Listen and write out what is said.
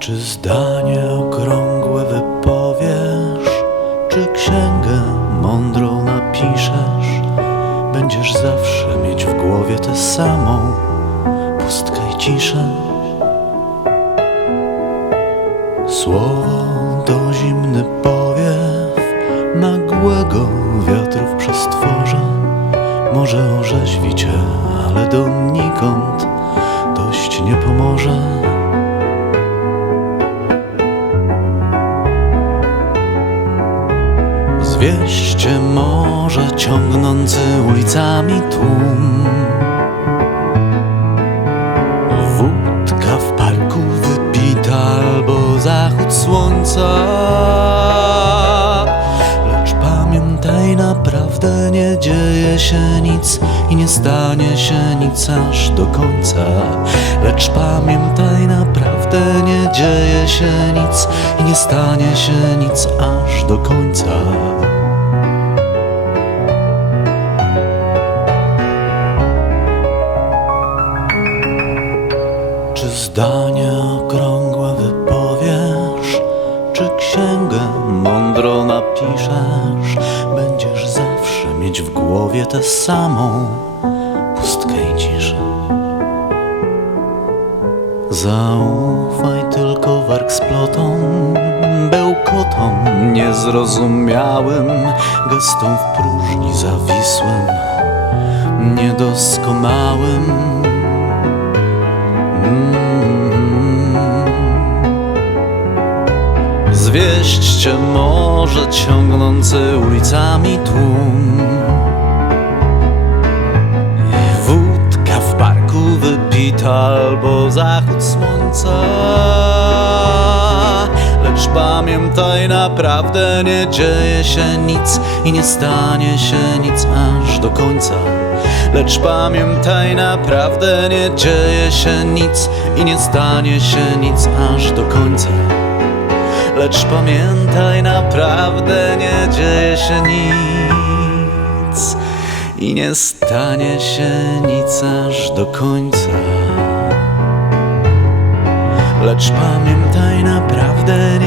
Czy zdanie okrągłe wypowiesz, czy księgę mądrą napiszesz? Będziesz zawsze mieć w głowie tę samą pustkę i ciszę. Słowo to zimny powiew nagłego wiatru w przestworze. Może orzeźwi cię, ale donikąd dość nie pomoże. Zwieście może ciągnący ulicami tłum. Wódka w parku wypita albo zachód słońca. Lecz pamiętaj, naprawdę nie dzieje się nic I nie stanie się nic aż do końca. Lecz pamiętaj, naprawdę nie dzieje się nic I nie stanie się nic aż do końca Czy zdanie okrągłe wypowiesz, czy księgę mądrą napiszesz, będziesz zawsze mieć w głowie tę samą pustkę i ciszę. Zaufaj tylko warg splotom, bełkotom niezrozumiałym, gestom w próżni zawisłym, niedoskonałym. Zwieść cię może ciągnący ulicami tłum. Wódka w parku wypita albo zachód słońca. Lecz pamiętaj, naprawdę nie dzieje się nic I nie stanie się nic aż do końca. Lecz pamiętaj, naprawdę nie dzieje się nic I nie stanie się nic aż do końca Lecz pamiętaj, naprawdę nie dzieje się nic i nie stanie się nic aż do końca. Lecz pamiętaj, naprawdę